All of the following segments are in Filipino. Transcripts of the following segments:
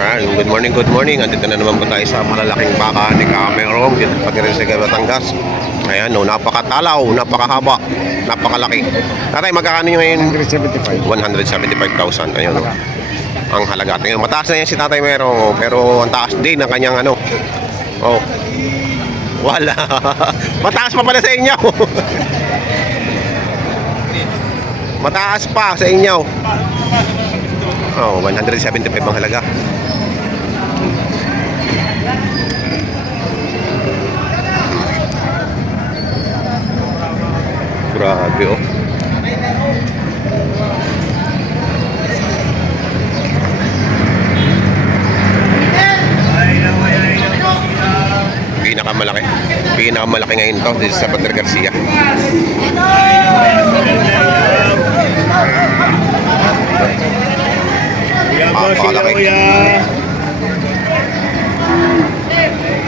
Ayan, good morning. Andito na naman po tayo sa malalaking baka ni Camerong dito sa Pagkirisiga, Batangas. Ayan, no, napakatalaw, napakahaba, napakalaki. Tatay, magkakano nyo ngayon? 175. 175,000. Ayun, no. Ang halaga. Tingnan, mataas na yan si Tatay Merong, oh, pero ang taas din ng kanyang ano. Oh. Wala. Mataas pa pala sa inyo. Mataas pa sa inyo. Oh, 175 ang halaga. Grabe, oh. Pinakamalaki ngayon to dito sa Padre Garcia. Napakalaki.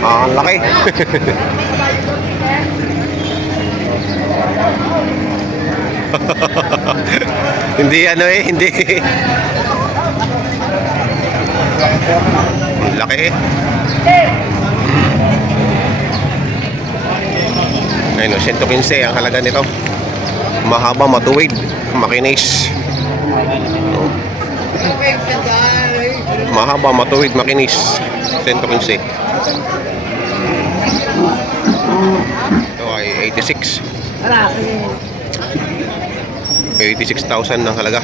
Ang laki. Hindi ano eh, hindi. Ang laki eh. Ayun, 115 ang halaga nito. Mahaba, matuwid, makinis. Mahaba, matuwid, makinis. 115. Ito ay 86. 86,000 ang halaga.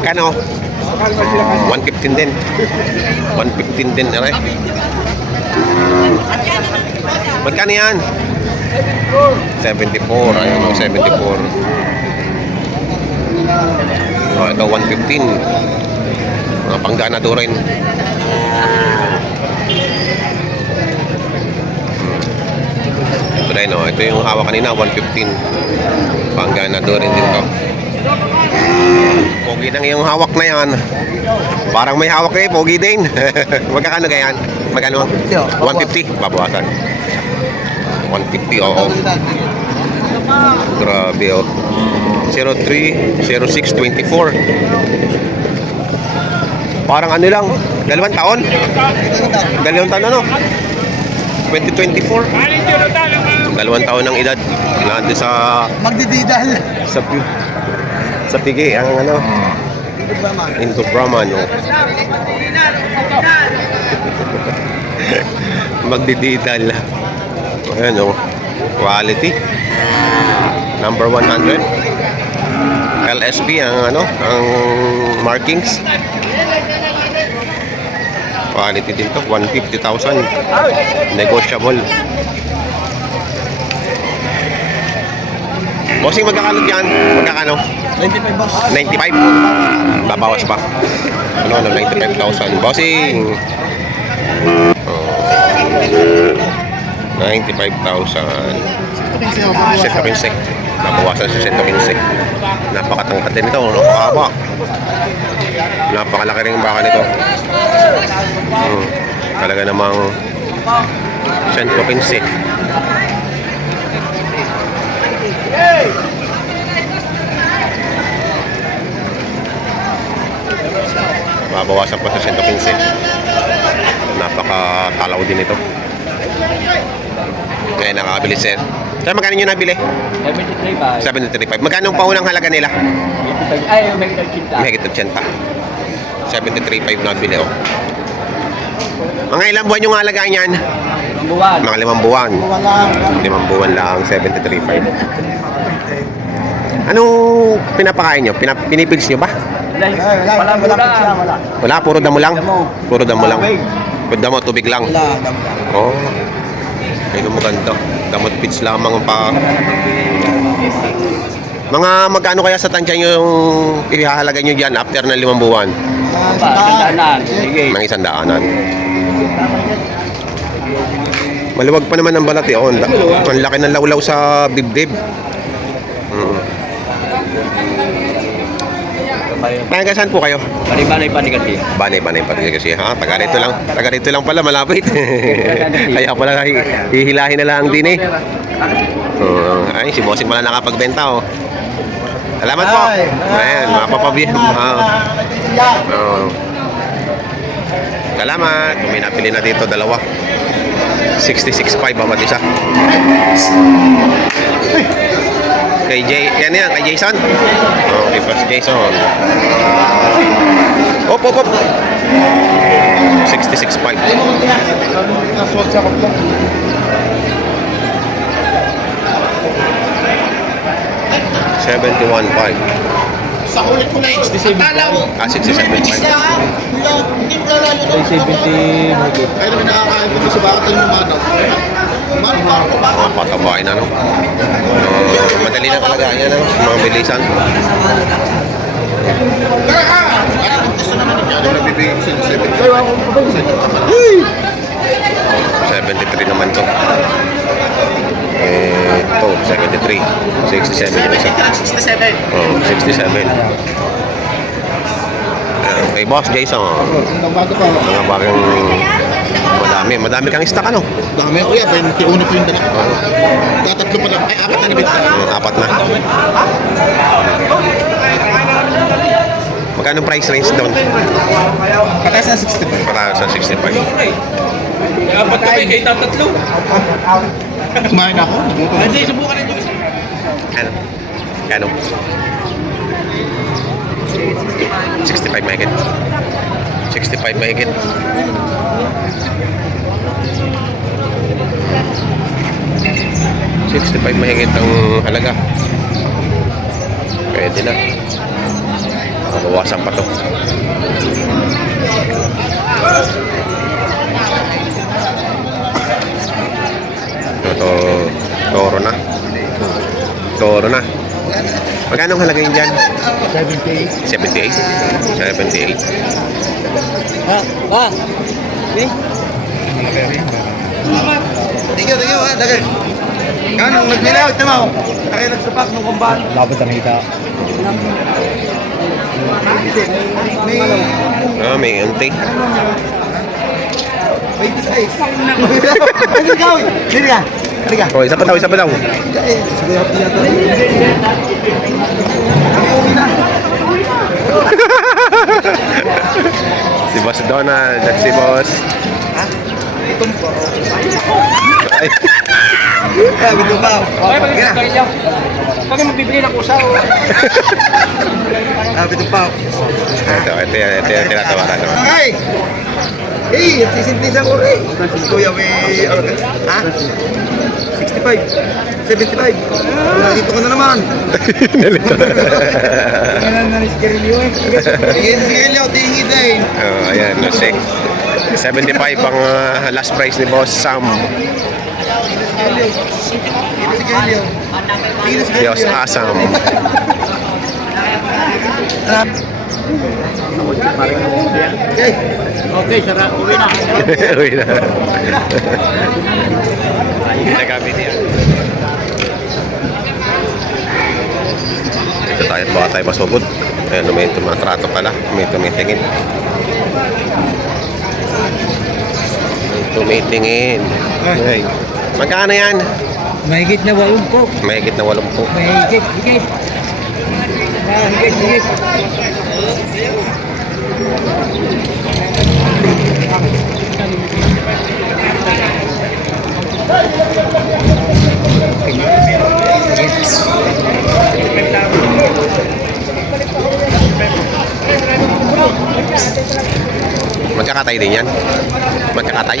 Kano? 115 din. 115 din, aray. Magkano yan? 74. Ayun, 74. Oh, ito 115. Mga pangganado rin. Ito rin, oh. Ito yung hawak kanina, 115. Pangganado rin din to. Pogi nang yung hawak na yan. Parang may hawak eh, pogi din. Magkakano ganyan? Magkano? 150. Babawasan. 150, oo. Grabe, oh. 03, 06, 24. Parang ano lang, 2 taon? 2 taon ano? 2024. 2 taon ng edad. Nandun sa... Magdididal. Sa pigi, ang ano? Into Brahman, no? Magdididal. Ayan, no? Quality. Number 100. LSP ang ano, ang markings. Quality din to, 150,000. Negotiable. Bossing, magkakano yan? Magkakano? 95 boss. 95. Babawas pa. Ano, 95,000. Bossing. Oh. 95,000. 115. Nabawasan sa 115. Napakatangkad din ito. Napakahaba. Napakalaki rin yung baka nito. Talaga namang 115. Mabawasan pa sa 115. Napakatalaw din ito. Ngayon nakakabili sir. Saan magkano nyo nabili? 73.5. Magkano ang paunang halaga nila? Ay, may kita. May higit 80. 73.5 nabili, oh. Mga ilang buwan yung halaga niyan? Buwan. Mga 5 buwan. Wala. 5 buwan lang, 73.5. Anong pinapakain nyo? Pinipils nyo ba? Wala, puro damo lang? Puro damo lang. Puro damo, tubig lang. Oh. Ay, maganda. Damot pits lamang ang pa. Mga magkano kaya sa tansya nyo yung ihahalaga nyo dyan after ng 5 buwan? Mga 100. Maluwag pa naman ang balat eh. Oh, ang laki ng lawlaw sa bibdib. Taga saan po kayo? Bali-bali pa ni kasi. Banay pa rin kasi. Ha? Taga rito lang pala, malapit. Kaya pala hihilahin na lang din eh. Ay, si Bossing pala nakapagbenta oh. Salamat po. Ayan, mapapabihan. Salamat. May napili na dito, dalawa. 66.5 bawat isa. Kay kay Jason. Okay, first Jason. Op. 66.5. 71.5. Sa ulit ko na yung 67. 67.5. Hindi mo lalalo na. 70 mahigit. Kaya naman nakakain ko sa bakatan yung manok. Mga patabain ano. Madali na talaga yan ano. Mga bilisan. Tara ka! Ano yung gusto naman niya? Ano nabibigay ko sa 73 naman to. Ito, 73. 67 yung isa. 67. Oh, 67. Kay Boss Jason. Ang bago pa. Mga bagong madami kang stock ano? Dami kuya, 21 po yung dala. Tatatlo pa lang. Ay, apat na nabita. Apat na. Magkano price range doon? Pataas na 65. Para sa 65. Dapat kami kay tatatlo. Kumain ako. Hindi, subukan ninyo. Ano? Kano? 65 mahigit. 65 mahigit. $65 mahigit ang halaga. Pwede na. Mabawasan pa to. Ito, Toro na. Magkano ang halaga yun dyan? 78. 78. Tingyo, ha. Dagay. Kanong nagnilaw, ito mo. Kaya nagsapak ng kumban. Labot ang hita. May unti. Wait, isa. Hindi ka, hindi ka. Hindi ka. Oh, isa pa daw. Si Boss Donald at si Boss. Ay, Sabi ko ba? Pag magbibili ng usaw. Sabi ko pa. ito yung tinatawaran. No? Okay. Eh, sisintisan ko rin. Kuya, may... Ha? 65. 75. Dito ka na naman. Kailan na rin si Kirilio eh. Tingin, tingin din. Oh, ayan, no, 75 ang last price ni Boss Sam. Dios Asam. Okay, sara. Uwi na. Uwi na. Nagamit yan. Ito tayo at baka tayo masugod. Ayan, may tumatrato pala. May tumitingin. Tumitingin. Ay. Magkano yan? Mahigit na 80 po. Mahigit na 80. Mahigit. Higit. Higit. Magkakatay din yan? Magkakatay?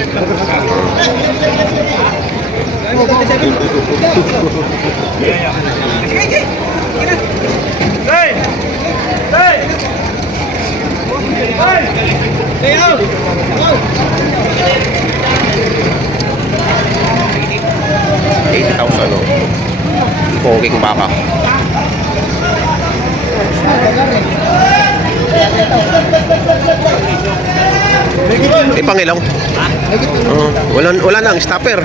$8,000 oh. Poging baka. Pangilong. Wala nang stopper.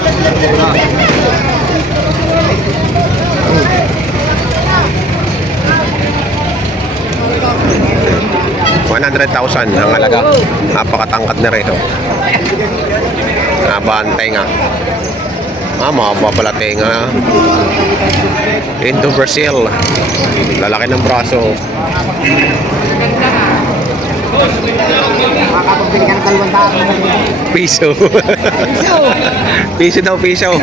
100,000 ang halaga. Napakatangkad na rin. Haba ang tenga. Mahaba pala tenga. Indo Brazil. Lalaki ng braso. Makakapagbili ka ng 200. Piso. Piso daw, piso.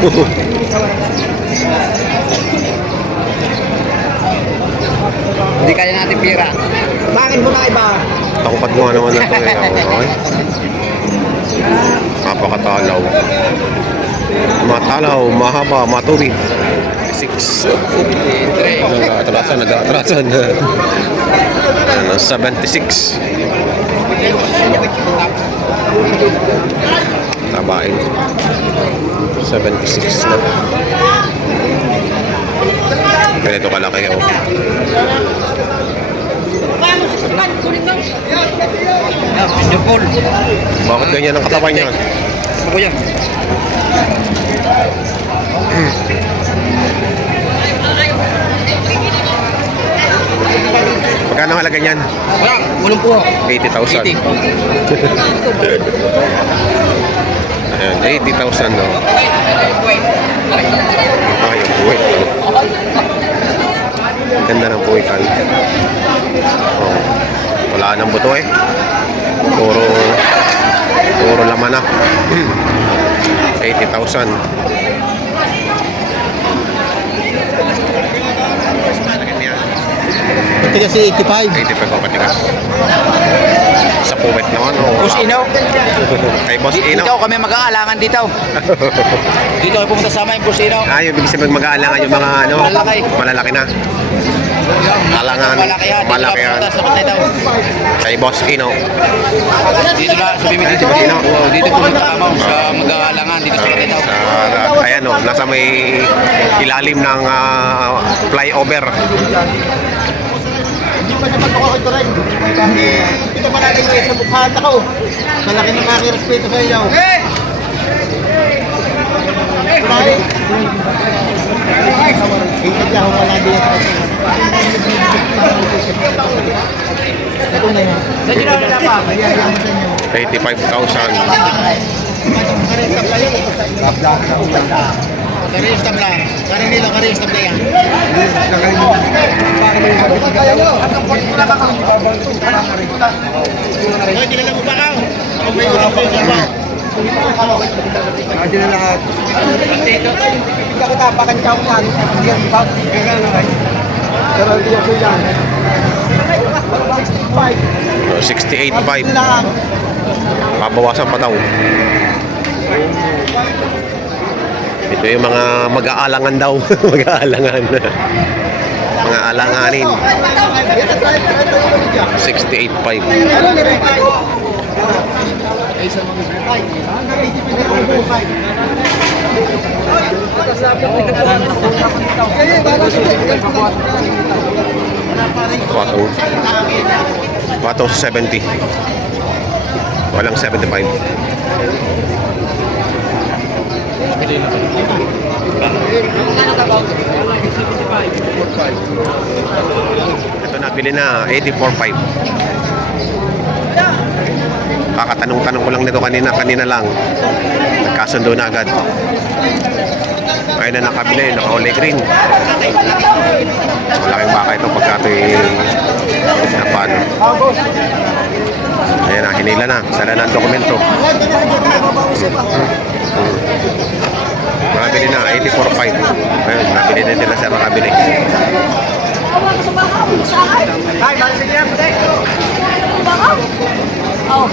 Hindi kaya natin pira. Bakit mo na iba? Takupad mo nga naman na ito eh. Okay. Napakatalaw. Matalaw, mahaba, matubig. 6. Nag-atrasan. Ano, 76. Tabain. 76 na. Ganito kalaki oh. Jopol. Bakit ganyan ang katawan niya? Ako yan. Magkano halaga niyan? Wala, walang po. 80,000. Ayan, 80,000 no. Ah, yung puwit. Ganda ng puwitan. Oh, wala nang buto eh. Puro laman na. 80,000. Ito kasi 85. 85 ko patigas. Sa puwit naman. Oh. Boss Inaw. Kay Boss Ino. Dito kami mag-aalangan dito. Dito kami pumunta sama yung Boss Inaw. Ah, yung bigis sabihin mag-aalangan yung mga ano, Malalaki. malalaki na. Alangan, Malaki yan. malaki yan. Dito sa kanila daw. Kay Boss Ino. Dito na, sabi mo dito. Boss Ino. Oo, dito pumunta kamo sa mag-aalangan dito sa kanila daw. Ayan o, nasa may ilalim ng flyover. Hindi pa naman ako ito rin. Ito malagay kayo sa mukha ako. Malaki ng aking respeto sa inyo. Pare. Ikot lang ako pala din. Ito na yan. Sa dito na pa. 85,000. Karis tabla. Karin nila karis tabla yan. Hoy, dinala mo ba ka? Kung may ulam sa ba? Kasi na lahat. Hindi ako tapakan ka ako yan. Hindi yan ba? Gagano ay. Pero hindi ako yan. 68.5. Mabawasan pa daw. Ito yung mga mag-aalangan daw. Mag-aalangan. Mga alanganin. 68.5. Patong sa 70. Walang 75. Ito nabili na 84.5. Kakatanong-tanong ko lang nito kanina lang. Nagkasundo na agad. Ayun na nakabili, naka-ole green. Malaking baka ito pagka ito'y napan. Ayan na, hinila na. Sala na ang dokumento. Nakabili na, 84.5. Ayun, nabili na nila sa makabili. Ay, balik sige yan, putek. Oh.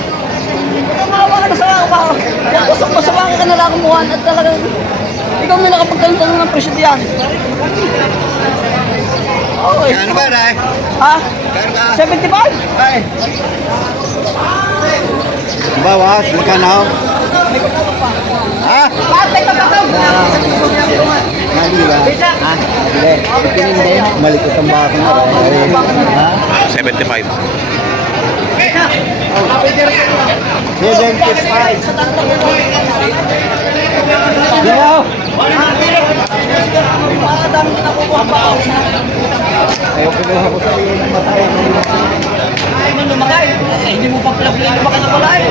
Tumawa ka na sa ako. Kaya masama ka na lang kumuhan at talagang ikaw may nakapagtanong ng presyo diyan. Okay. Ano ba na eh? Ha? Kano ka? 75? Ay. Bawas, magkano? Ha? Patay ka pa. Mali ba? Ha? Hindi. Malikot ang baka nga. Ha? 75. 75. Dino! Dami na nakukuha pa ako. Ayaw kinuha ko sa iyo ng matay. Ay, lumagay. hindi mo pa pinaplili baka na wala eh.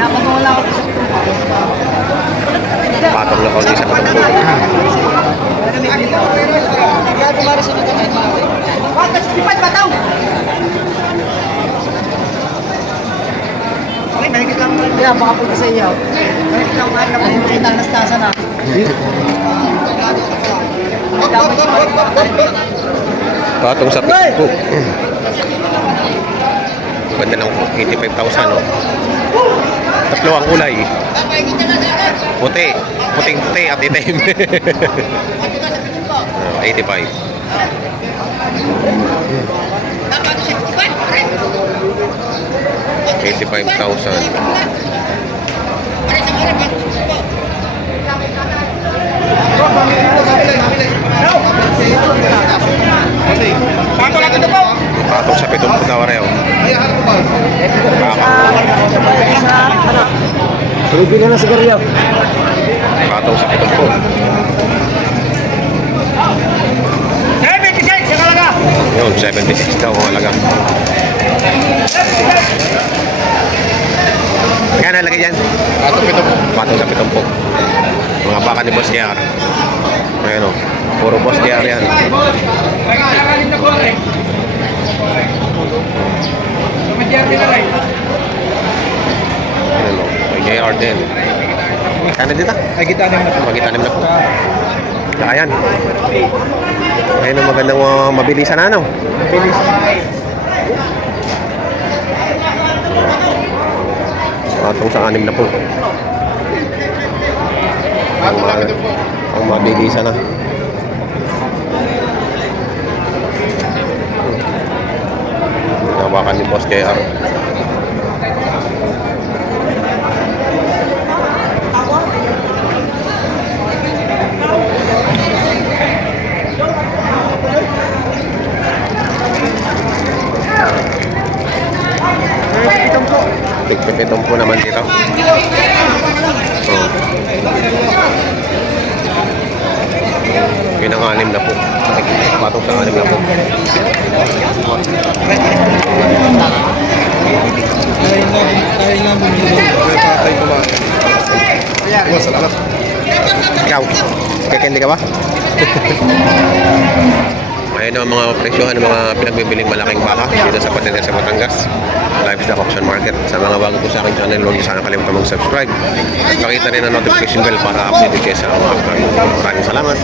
Dapat wala ako sa Patong na kaunti sa patong po. Kaya kumara sa nito kahit malaki. Wala, 65 ba daw? Kaya baka punta sa iyo. Kahit lang mahal na po yung kita nastasa na. Patong sa pitong po. Ganda ng 85,000 no? Tatlo ang kulay. Puti. Puting-puti at itim. 85. $85,000. Patong sa pitong po na reo. Bibili na sigarilyo. Patong sa pitong po. 76! Saka lang Yun, 76 daw ang halaga. Kaya nalagay dyan? Patong sa pitong po. Mga baka ni Boss DR. Ayan o. Puro Boss DR yan. Ayan o. May JR din. Kaya dito? Magitanim na po. Magitanim na po. Ayan. Ayan ang magandang mabilisan na ano. Patong sa 6 na po. Ang mabilisan na. Nawakan ni Boss JR. Tigpipitong po naman dito. Yun ang 6 na po. Patong sa 6 na po. Ikaw, kikendi ka ba? Ayan ang mga presyohan ng mga pinagbibiling malaking baka dito sa Patente sa Batangas Livestock Auction Market. Sa mga bago po sa aking channel, huwag niyo sana kalimutan mag-subscribe at pakita rin ang notification bell para updated kayo sa mga upload. Maraming salamat.